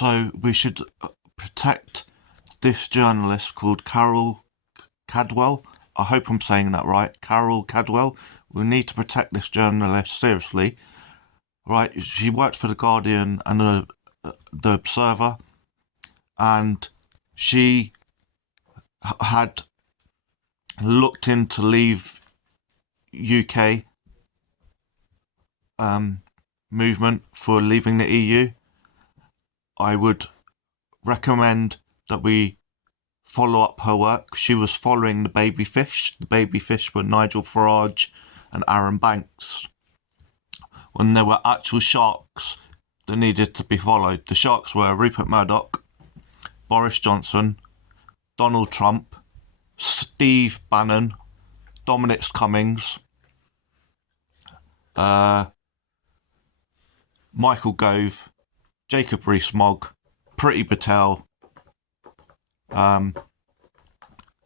So we should protect this journalist called Carole Cadwell. I hope I'm saying that right. Carole Cadwell. We need to protect this journalist seriously. Right, she worked for The Guardian and the Observer, and she had looked in to leave UK movement for leaving the EU. I would recommend that we follow up her work. She was following the baby fish. The baby fish were Nigel Farage and Aaron Banks. When there were actual sharks that needed to be followed. The sharks were Rupert Murdoch, Boris Johnson, Donald Trump, Steve Bannon, Dominic Cummings, Michael Gove, Jacob Rees-Mogg, Priti Patel.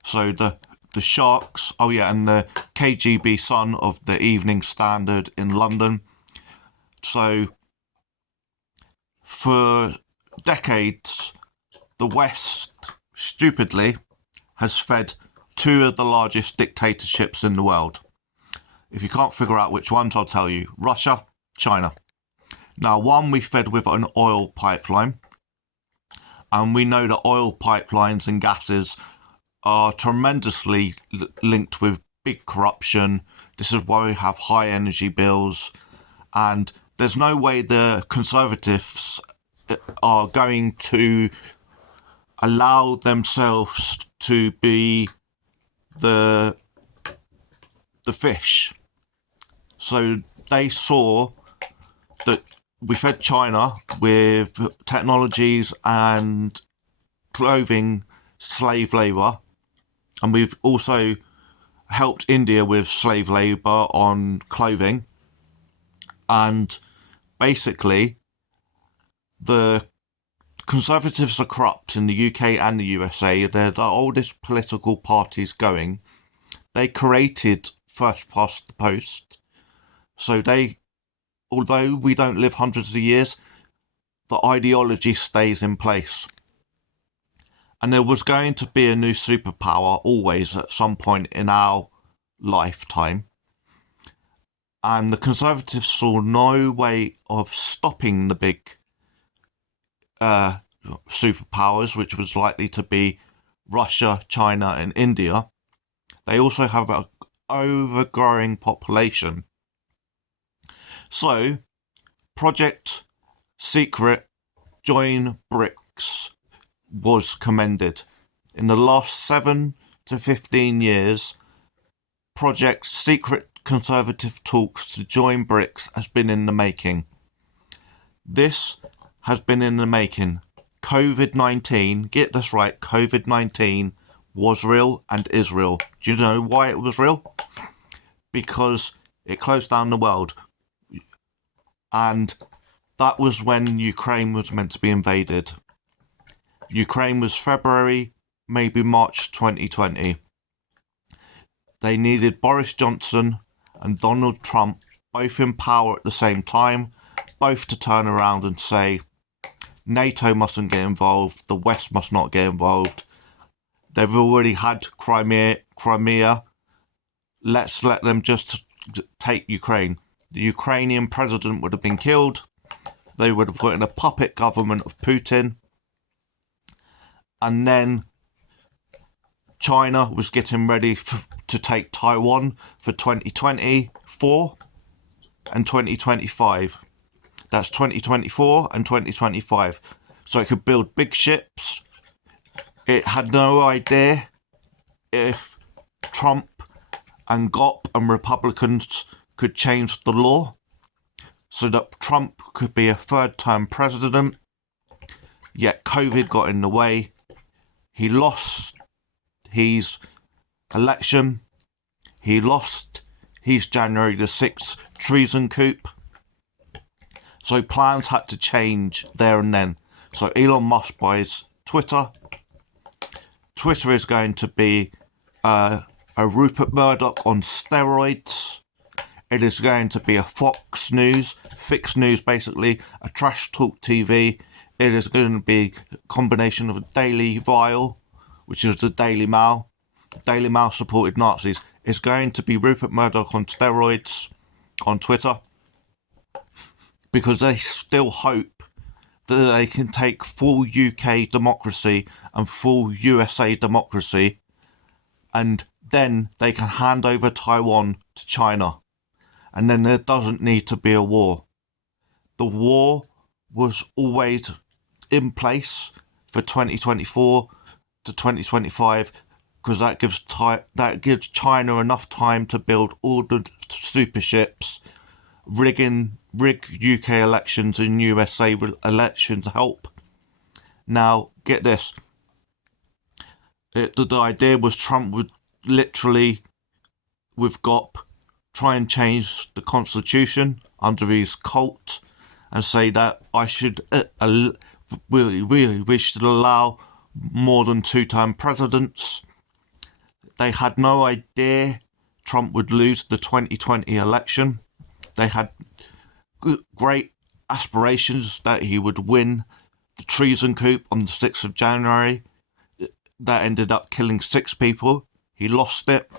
So the sharks, and the KGB son of the Evening Standard in London. So for decades, the West, stupidly, has fed two of the largest dictatorships in the world. If you can't figure out which ones, I'll tell you. Russia, China. Now, one we fed with an oil pipeline, and we know that oil pipelines and gases are tremendously linked with big corruption. This is why we have high energy bills, and there's no way the Conservatives are going to allow themselves to be the fish. So they saw that we fed China with technologies and clothing slave labour, and we've also helped India with slave labour on clothing. And basically, the Conservatives are corrupt in the UK and the USA. They're the oldest political parties going. They created first past the post. So although we don't live hundreds of years, the ideology stays in place. And there was going to be a new superpower always at some point in our lifetime. And the Conservatives saw no way of stopping the big superpowers, which was likely to be Russia, China, and India. They also have an overgrowing population. So, Project Secret Join BRICS was commended. In the last 7 to 15 years, Project Secret Conservative talks to join BRICS has been in the making. This has been in the making. COVID-19, get this right, COVID-19 was real and is real. Do you know why it was real? Because it closed down the world. And that was when Ukraine was meant to be invaded. Ukraine was February, maybe March 2020. They needed Boris Johnson and Donald Trump, both in power at the same time, both to turn around and say, NATO mustn't get involved, the West must not get involved. They've already had Crimea. Let's let them just take Ukraine. The Ukrainian president would have been killed. They would have put in a puppet government of Putin. And then China was getting ready to take Taiwan for 2024 and 2025. That's 2024 and 2025. So it could build big ships. It had no idea if Trump and GOP and Republicans could change the law so that Trump could be a third-term president. Yet COVID got in the way. He lost his election. He lost his January the 6th treason coup. So plans had to change there and then. So Elon Musk buys Twitter. Twitter is going to be a Rupert Murdoch on steroids. It is going to be a Fox News, fixed news basically, a trash talk TV. it is going to be a combination of a Daily Vile, which is the Daily Mail. Daily Mail supported Nazis. It's going to be Rupert Murdoch on steroids on Twitter, because they still hope that they can take full UK democracy and full USA democracy, and then they can hand over Taiwan to China. And then there doesn't need to be a war. The war was always in place for 2024 to 2025, because that gives China enough time to build all the super ships, rig UK elections and USA elections help. Now, get this. The idea was Trump would literally, with GOP, try and change the constitution under his cult and say that we should allow more than two-term presidents. They had no idea Trump would lose the 2020 election. They had great aspirations that he would win the treason coup on the 6th of January. That ended up killing 6 people. He lost it.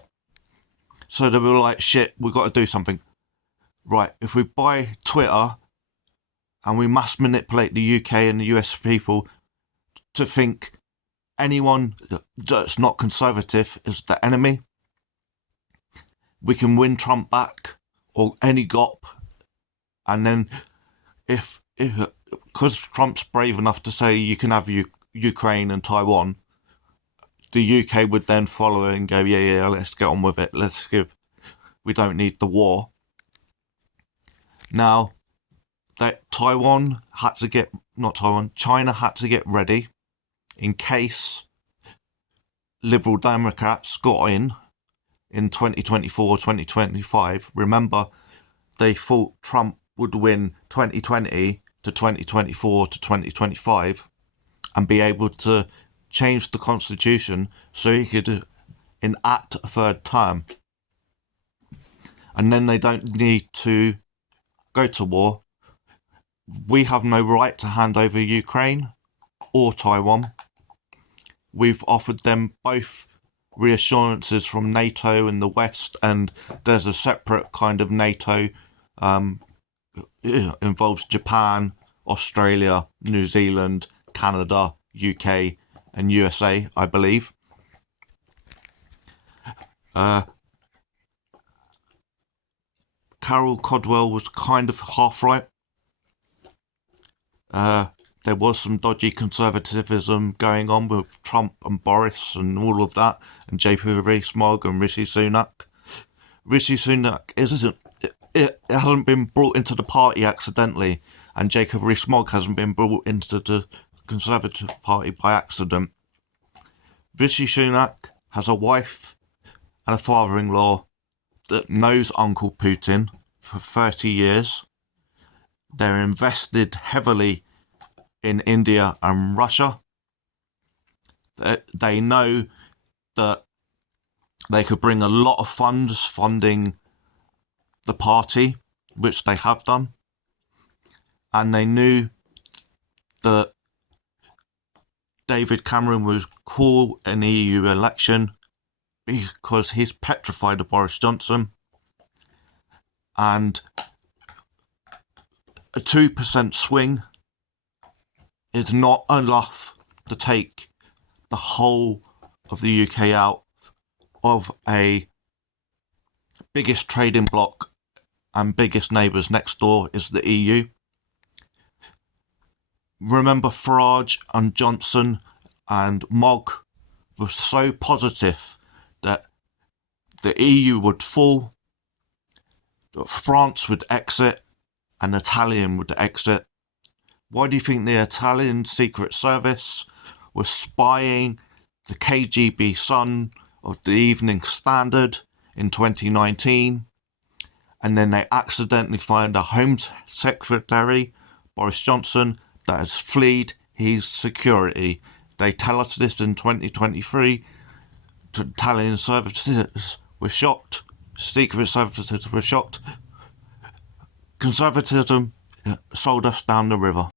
So they were like, shit, we've got to do something. Right, if we buy Twitter and we mass manipulate the UK and the US people to think anyone that's not conservative is the enemy, we can win Trump back, or any GOP. And then because Trump's brave enough to say you can have Ukraine and Taiwan, the UK would then follow and go, yeah, let's get on with it. We don't need the war. Now, China had to get ready in case Liberal Democrats got in 2024, 2025. Remember, they thought Trump would win 2020 to 2024 to 2025 and be able to change the constitution so he could enact a third term. And then they don't need to go to war. We have no right to hand over Ukraine or Taiwan. We've offered them both reassurances from NATO and the West, and there's a separate kind of NATO, involves Japan, Australia, New Zealand, Canada, UK, and USA, I believe. Carole Codwell was kind of half right. There was some dodgy conservatism going on with Trump and Boris and all of that, and JP Rees-Mogg and Rishi Sunak. Rishi Sunak it hasn't been brought into the party accidentally, and Jacob Rees-Mogg hasn't been brought into the Conservative Party by accident. Rishi Sunak has a wife and a father-in-law that knows Uncle Putin for 30 years. They're invested heavily in India and Russia. They know that they could bring a lot of funds funding the party, which they have done. And they knew that David Cameron would call an EU election because he's petrified of Boris Johnson. And a 2% swing is not enough to take the whole of the UK out of a biggest trading bloc and biggest neighbours next door is the EU. Remember, Farage and Johnson and Mogg were so positive that the EU would fall, that France would exit, and Italian would exit. Why do you think the Italian Secret Service was spying the KGB son of the Evening Standard in 2019? And then they accidentally find a Home Secretary, Boris Johnson, that has fled his security. They tell us this in 2023. Italian services were shocked. Secret services were shocked. Conservatism sold us down the river.